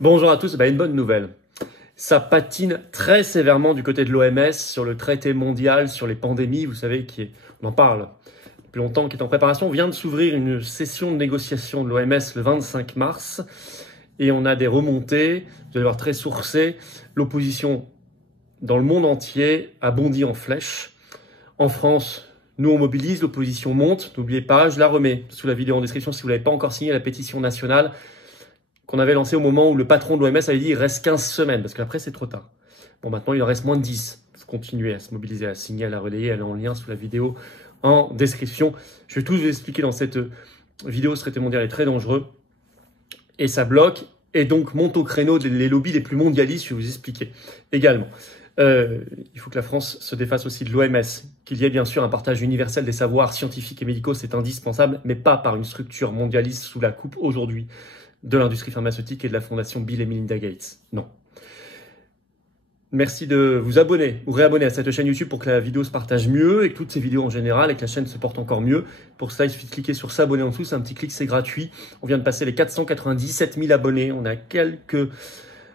Bonjour à tous, une bonne nouvelle. Ça patine très sévèrement du côté de l'OMS sur le traité mondial sur les pandémies, vous savez, on en parle depuis longtemps, qui est en préparation. On vient de s'ouvrir une session de négociation de l'OMS le 25 mars et on a des remontées, vous allez voir, très sourcées. L'opposition dans le monde entier a bondi en flèche. En France, nous on mobilise, l'opposition monte. N'oubliez pas, je la remets sous la vidéo en description si vous ne l'avez pas encore signé, la pétition nationale qu'on avait lancée au moment où le patron de l'OMS avait dit il reste 15 semaines, parce qu'après c'est trop tard. Bon, maintenant il en reste moins de 10. Il faut continuer à se mobiliser, à signer, à la relayer, elle est en lien sous la vidéo en description. Je vais tout vous expliquer dans cette vidéo. Ce traité mondial est très dangereux et ça bloque, et donc monte au créneau les lobbies les plus mondialistes, je vais vous expliquer également. Il faut que la France se défasse aussi de l'OMS, qu'il y ait bien sûr un partage universel des savoirs scientifiques et médicaux, c'est indispensable, mais pas par une structure mondialiste sous la coupe aujourd'hui de l'industrie pharmaceutique et de la fondation Bill et Melinda Gates. Non. Merci de vous abonner ou réabonner à cette chaîne YouTube pour que la vidéo se partage mieux et que toutes ces vidéos en général et que la chaîne se porte encore mieux. Pour ça, il suffit de cliquer sur s'abonner en dessous, c'est un petit clic, c'est gratuit. On vient de passer les 497 000 abonnés, on a quelques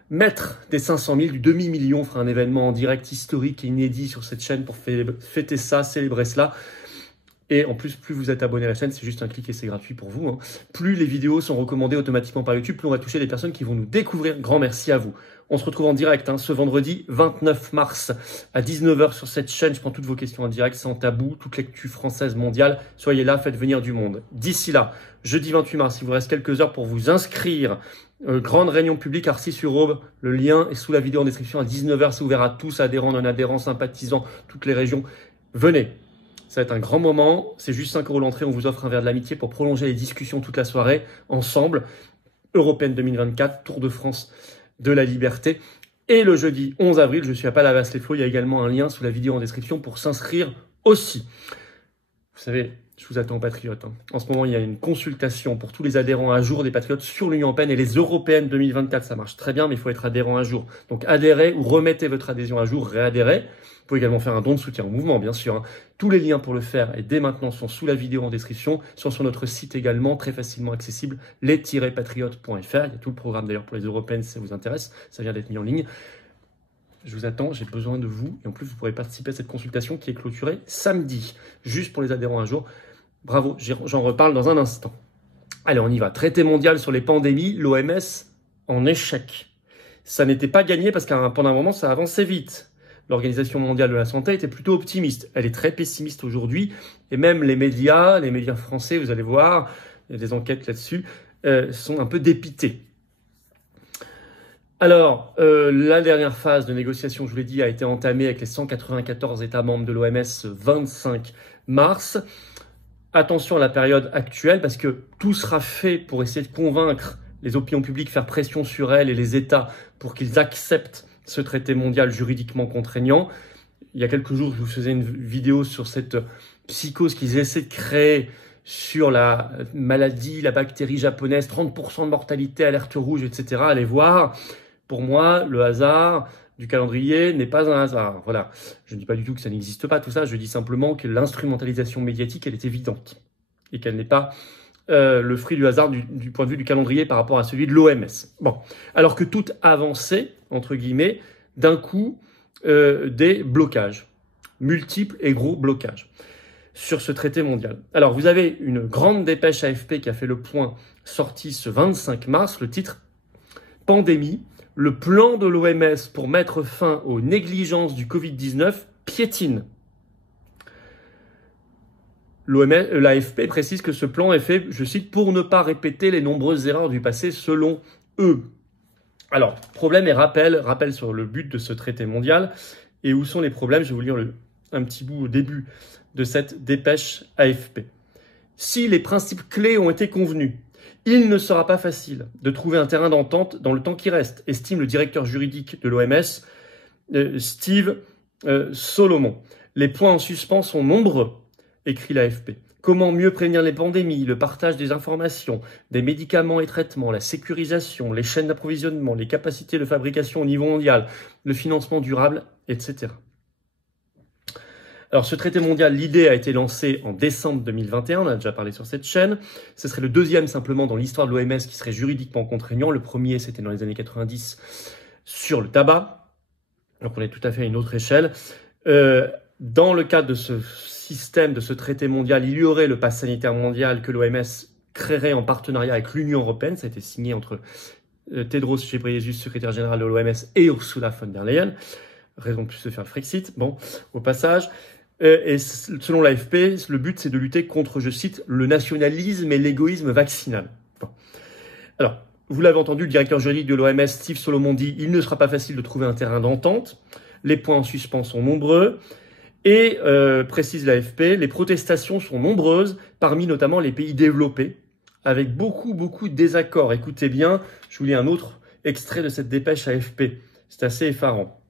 mètres des 500 000, du demi-million. On fera un événement en direct historique et inédit sur cette chaîne pour fêter ça, célébrer cela. Et en plus, plus vous êtes abonné à la chaîne, c'est juste un clic et c'est gratuit pour vous, plus les vidéos sont recommandées automatiquement par YouTube, plus on va toucher des personnes qui vont nous découvrir. Grand merci à vous. On se retrouve en direct ce vendredi 29 mars à 19 h sur cette chaîne. Je prends toutes vos questions en direct, sans tabou, toute l'actu française mondiale. Soyez là, faites venir du monde. D'ici là, jeudi 28 mars, il vous reste quelques heures pour vous inscrire. Grande réunion publique Arcis-sur-Aube. Le lien est sous la vidéo en description à 19 h. C'est ouvert à tous, adhérents, non-adhérents, sympathisants, toutes les régions. Venez. Ça va être un grand moment. C'est juste 5 € l'entrée. On vous offre un verre de l'amitié pour prolonger les discussions toute la soirée ensemble. Européenne 2024, Tour de France de la liberté. Et le jeudi 11 avril, je suis à Palavas-les-Flots. Il y a également un lien sous la vidéo en description pour s'inscrire aussi. Vous savez, je vous attends, Patriotes. En ce moment, il y a une consultation pour tous les adhérents à jour des Patriotes sur l'Union européenne et les Européennes 2024. Ça marche très bien, mais il faut être adhérent à jour. Donc, adhérez ou remettez votre adhésion à jour, réadhérez. Vous pouvez également faire un don de soutien au mouvement, bien sûr. Tous les liens pour le faire, et dès maintenant, sont sous la vidéo en description, sont sur notre site également, très facilement accessible, les-patriotes.fr. Il y a tout le programme d'ailleurs pour les Européennes, si ça vous intéresse. Ça vient d'être mis en ligne. Je vous attends, j'ai besoin de vous. Et en plus, vous pourrez participer à cette consultation qui est clôturée samedi, juste pour les adhérents à jour. Bravo, j'en reparle dans un instant. Allez, on y va. Traité mondial sur les pandémies, l'OMS en échec. Ça n'était pas gagné parce qu'à pendant un moment, ça avançait vite. L'Organisation mondiale de la santé était plutôt optimiste. Elle est très pessimiste aujourd'hui. Et même les médias français, vous allez voir, il y a des enquêtes là-dessus, sont un peu dépités. Alors, la dernière phase de négociation, je vous l'ai dit, a été entamée avec les 194 États membres de l'OMS ce 25 mars. Attention à la période actuelle, parce que tout sera fait pour essayer de convaincre les opinions publiques, faire pression sur elles et les États pour qu'ils acceptent ce traité mondial juridiquement contraignant. Il y a quelques jours, je vous faisais une vidéo sur cette psychose qu'ils essaient de créer sur la maladie, la bactérie japonaise, 30% de mortalité, alerte rouge, etc. Allez voir. Pour moi, le hasard du calendrier n'est pas un hasard. Voilà. Je ne dis pas du tout que ça n'existe pas, tout ça. Je dis simplement que l'instrumentalisation médiatique, elle est évidente. Et qu'elle n'est pas le fruit du hasard du point de vue du calendrier par rapport à celui de l'OMS. Bon. Alors que tout avançait, entre guillemets, d'un coup, des blocages. Multiples et gros blocages sur ce traité mondial. Alors, vous avez une grande dépêche AFP qui a fait le point, sortie ce 25 mars, le titre « Pandémie ». Le plan de l'OMS pour mettre fin aux négligences du Covid-19 piétine. L'AFP précise que ce plan est fait, je cite, pour ne pas répéter les nombreuses erreurs du passé selon eux. Alors, problème et rappel sur le but de ce traité mondial. Et où sont les problèmes? Je vais vous lire un petit bout au début de cette dépêche AFP. Si les principes clés ont été convenus, il ne sera pas facile de trouver un terrain d'entente dans le temps qui reste, estime le directeur juridique de l'OMS, Steve Solomon. Les points en suspens sont nombreux, écrit l'AFP. Comment mieux prévenir les pandémies, le partage des informations, des médicaments et traitements, la sécurisation, les chaînes d'approvisionnement, les capacités de fabrication au niveau mondial, le financement durable, etc. Alors, ce traité mondial, l'idée a été lancée en décembre 2021, on a déjà parlé sur cette chaîne. Ce serait le deuxième simplement dans l'histoire de l'OMS qui serait juridiquement contraignant. Le premier, c'était dans les années 90 sur le tabac. Donc, on est tout à fait à une autre échelle. Dans le cadre de ce système, de ce traité mondial, il y aurait le pass sanitaire mondial que l'OMS créerait en partenariat avec l'Union européenne. Ça a été signé entre Tedros Ghebreyesus, secrétaire général de l'OMS, et Ursula von der Leyen. Raison de plus de faire le Frexit. Bon, au passage. Et selon l'AFP, le but, c'est de lutter contre, je cite, le nationalisme et l'égoïsme vaccinal. Bon. Alors, vous l'avez entendu, le directeur juridique de l'OMS, Steve Solomon, dit « Il ne sera pas facile de trouver un terrain d'entente. Les points en suspens sont nombreux. » Et, précise l'AFP, les protestations sont nombreuses, parmi notamment les pays développés, avec beaucoup de désaccords. Écoutez bien, je vous lis un autre extrait de cette dépêche AFP. C'est assez effarant.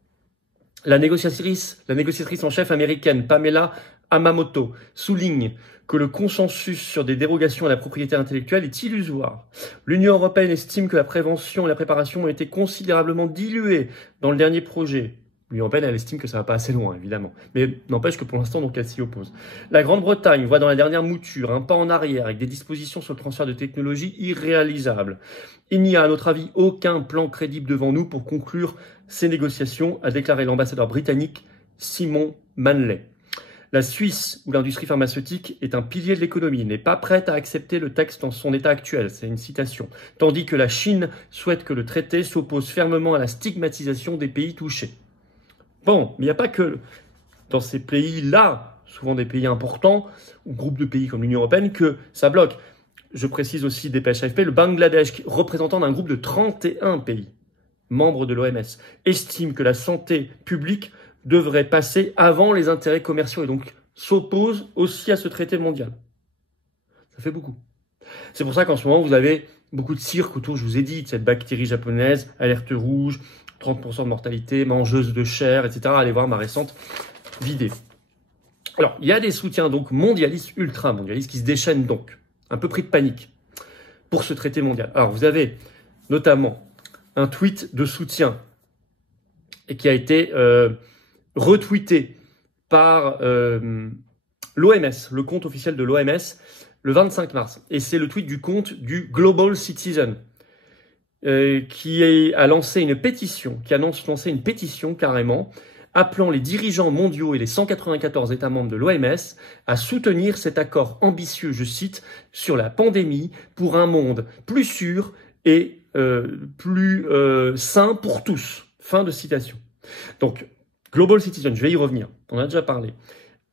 La négociatrice en chef américaine, Pamela Hamamoto, souligne que le consensus sur des dérogations à la propriété intellectuelle est illusoire. L'Union européenne estime que la prévention et la préparation ont été considérablement diluées dans le dernier projet. L'Union européenne, elle estime que ça va pas assez loin, évidemment. Mais n'empêche que pour l'instant, donc, elle s'y oppose. La Grande-Bretagne voit dans la dernière mouture un pas en arrière avec des dispositions sur le transfert de technologies irréalisables. Il n'y a, à notre avis, aucun plan crédible devant nous pour conclure ces négociations, a déclaré l'ambassadeur britannique Simon Manley. La Suisse, où l'industrie pharmaceutique est un pilier de l'économie, n'est pas prête à accepter le texte dans son état actuel, c'est une citation, tandis que la Chine souhaite que le traité s'oppose fermement à la stigmatisation des pays touchés. Bon, mais il n'y a pas que dans ces pays-là, souvent des pays importants, ou groupes de pays comme l'Union européenne, que ça bloque. Je précise aussi, dépêche AFP, le Bangladesh, représentant d'un groupe de 31 pays, membres de l'OMS, estime que la santé publique devrait passer avant les intérêts commerciaux et donc s'oppose aussi à ce traité mondial. Ça fait beaucoup. C'est pour ça qu'en ce moment, vous avez beaucoup de cirque autour, je vous ai dit, de cette bactérie japonaise, alerte rouge, 30% de mortalité, mangeuse de chair, etc. Allez voir ma récente vidéo. Alors, il y a des soutiens donc mondialistes, ultra-mondialistes, qui se déchaînent donc, un peu pris de panique, pour ce traité mondial. Alors, vous avez notamment un tweet de soutien et qui a été retweeté par l'OMS, le compte officiel de l'OMS, le 25 mars. Et c'est le tweet du compte du Global Citizen, qui a lancé une pétition, carrément, appelant les dirigeants mondiaux et les 194 États membres de l'OMS à soutenir cet accord ambitieux, je cite, sur la pandémie pour un monde plus sûr et plus sain pour tous. Fin de citation. Donc, Global Citizen, je vais y revenir, on a déjà parlé,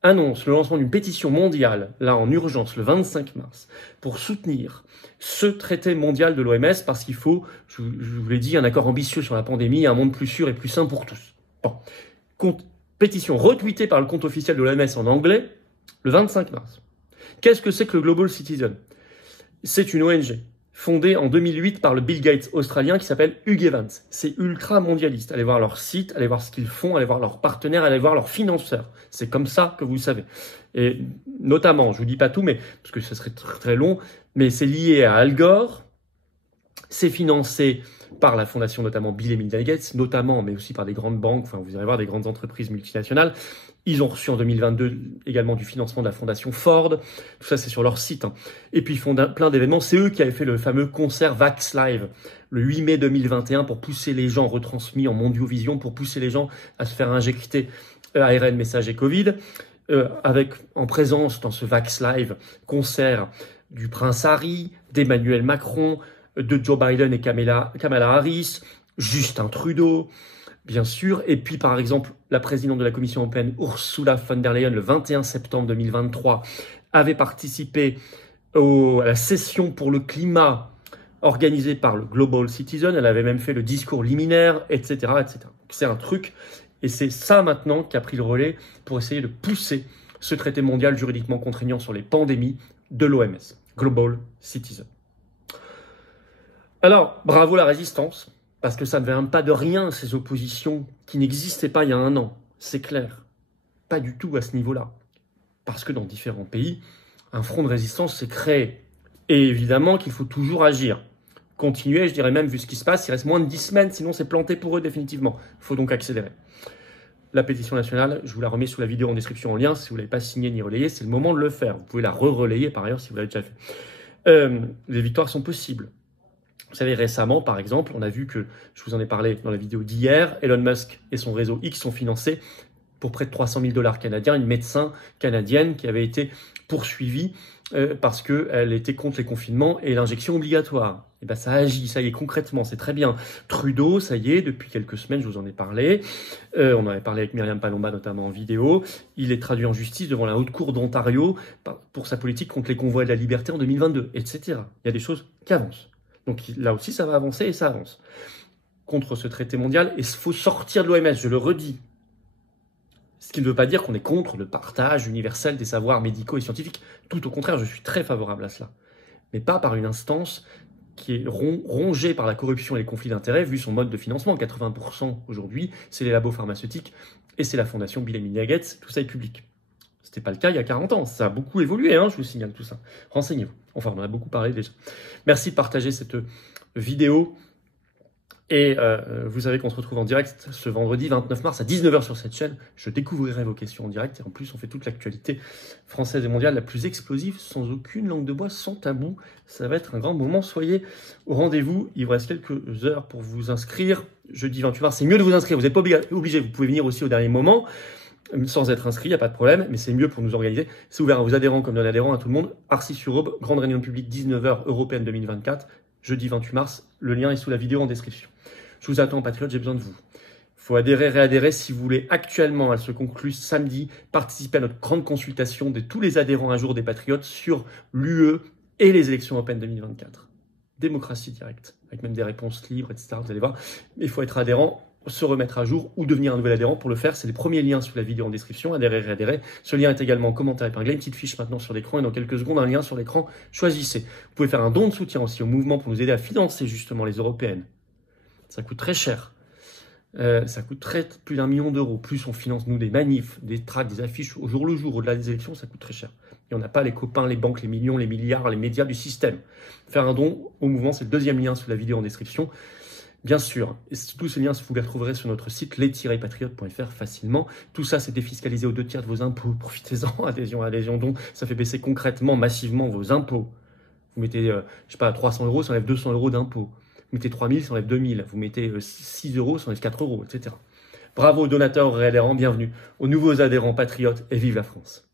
annonce le lancement d'une pétition mondiale, là en urgence, le 25 mars, pour soutenir ce traité mondial de l'OMS, parce qu'il faut, je vous l'ai dit, un accord ambitieux sur la pandémie, un monde plus sûr et plus sain pour tous. Bon. Pétition retweetée par le compte officiel de l'OMS en anglais, le 25 mars. Qu'est-ce que c'est que le Global Citizen? C'est une ONG fondée en 2008 par le Bill Gates australien qui s'appelle Hugh Evans. C'est ultra mondialiste. Allez voir leur site, allez voir ce qu'ils font, allez voir leurs partenaires, allez voir leurs financeurs. C'est comme ça que vous le savez. Et notamment, je vous dis pas tout, mais parce que ça serait très, très long, mais c'est lié à Al Gore. C'est financé par la fondation notamment Bill et Melinda Gates, notamment, mais aussi par des grandes banques, enfin vous allez voir des grandes entreprises multinationales. Ils ont reçu en 2022 également du financement de la fondation Ford. Tout ça, c'est sur leur site. Et puis, ils font plein d'événements. C'est eux qui avaient fait le fameux concert Vax Live le 8 mai 2021 pour pousser les gens, retransmis en Mondiovision, pour pousser les gens à se faire injecter ARN, messager Covid, en présence dans ce Vax Live concert du prince Harry, d'Emmanuel Macron, de Joe Biden et Kamala Harris, Justin Trudeau, bien sûr. Et puis, par exemple, la présidente de la Commission européenne, Ursula von der Leyen, le 21 septembre 2023, avait participé à la session pour le climat organisée par le Global Citizen. Elle avait même fait le discours liminaire, etc., etc. C'est un truc. Et c'est ça maintenant qui a pris le relais pour essayer de pousser ce traité mondial juridiquement contraignant sur les pandémies de l'OMS, Global Citizen. Alors, bravo la résistance, parce que ça ne vient pas de rien, ces oppositions qui n'existaient pas il y a un an, c'est clair. Pas du tout à ce niveau-là. Parce que dans différents pays, un front de résistance s'est créé. Et évidemment qu'il faut toujours agir. Continuer, je dirais même, vu ce qui se passe, il reste moins de 10 semaines, sinon c'est planté pour eux définitivement. Il faut donc accélérer. la pétition nationale, je vous la remets sous la vidéo en description en lien. Si vous ne l'avez pas signée ni relayée, c'est le moment de le faire. Vous pouvez la relayer par ailleurs si vous l'avez déjà fait. Les victoires sont possibles. Vous savez, récemment, par exemple, on a vu que, je vous en ai parlé dans la vidéo d'hier, Elon Musk et son réseau X sont financés pour près de 300 000 $ canadiens, une médecin canadienne qui avait été poursuivie parce qu'elle était contre les confinements et l'injection obligatoire. Et ben ça agit, ça y est, concrètement, c'est très bien. Trudeau, ça y est, depuis quelques semaines, je vous en ai parlé. On en avait parlé avec Myriam Palomba, notamment en vidéo. Il est traduit en justice devant la Haute Cour d'Ontario pour sa politique contre les convois de la liberté en 2022, etc. Il y a des choses qui avancent. Donc là aussi, ça va avancer et ça avance. Contre ce traité mondial, et il faut sortir de l'OMS, je le redis. Ce qui ne veut pas dire qu'on est contre le partage universel des savoirs médicaux et scientifiques. Tout au contraire, je suis très favorable à cela. Mais pas par une instance qui est rongée par la corruption et les conflits d'intérêts, vu son mode de financement. 80% aujourd'hui, c'est les labos pharmaceutiques et c'est la fondation Bill et Melinda Gates. Tout ça est public. Ce n'était pas le cas il y a 40 ans. Ça a beaucoup évolué, je vous signale tout ça. Renseignez-vous. Enfin, on en a beaucoup parlé déjà. Merci de partager cette vidéo. Et vous savez qu'on se retrouve en direct ce vendredi 29 mars à 19 h sur cette chaîne. Je découvrirai vos questions en direct. Et en plus, on fait toute l'actualité française et mondiale la plus explosive, sans aucune langue de bois, sans tabou. Ça va être un grand moment. Soyez au rendez-vous. Il vous reste quelques heures pour vous inscrire. Jeudi 28 mars, c'est mieux de vous inscrire. Vous n'êtes pas obligé. Vous pouvez venir aussi au dernier moment. Sans être inscrit, il n'y a pas de problème, mais c'est mieux pour nous organiser. C'est ouvert à vos adhérents comme non-adhérents, à tout le monde. Arcis-sur-Aube, grande réunion publique, 19 h européenne 2024, jeudi 28 mars. Le lien est sous la vidéo en description. Je vous attends, patriotes, j'ai besoin de vous. Il faut adhérer, réadhérer si vous voulez. Actuellement, elle se conclut samedi. Participez à notre grande consultation de tous les adhérents à jour des patriotes sur l'UE et les élections européennes 2024. Démocratie directe, avec même des réponses libres, etc. Vous allez voir. Mais il faut être adhérent, se remettre à jour ou devenir un nouvel adhérent. Pour le faire, c'est les premiers liens sous la vidéo en description. Adhérer, réadhérer. Ce lien est également en commentaire épinglé. Une petite fiche maintenant sur l'écran et dans quelques secondes, un lien sur l'écran. Choisissez. Vous pouvez faire un don de soutien aussi au mouvement pour nous aider à financer justement les européennes. Ça coûte très cher. Ça coûte plus d'1 million d'euros. Plus on finance, nous, des manifs, des tracts, des affiches au jour le jour, au-delà des élections, ça coûte très cher. Et on n'a pas les copains, les banques, les millions, les milliards, les médias du système. Faire un don au mouvement, c'est le deuxième lien sous la vidéo en description. Bien sûr, et tous ces liens, vous les retrouverez sur notre site les-patriotes.fr facilement. Tout ça, c'est défiscalisé aux 2/3 de vos impôts. Profitez-en, adhésion, don. Ça fait baisser concrètement, massivement vos impôts. Vous mettez, je sais pas, 300 €, ça enlève 200 € d'impôts. Vous mettez 3 000, ça enlève 2 000. Vous mettez 6 €, ça enlève 4 €, etc. Bravo aux donateurs, aux réadhérents, bienvenue aux nouveaux adhérents patriotes et vive la France.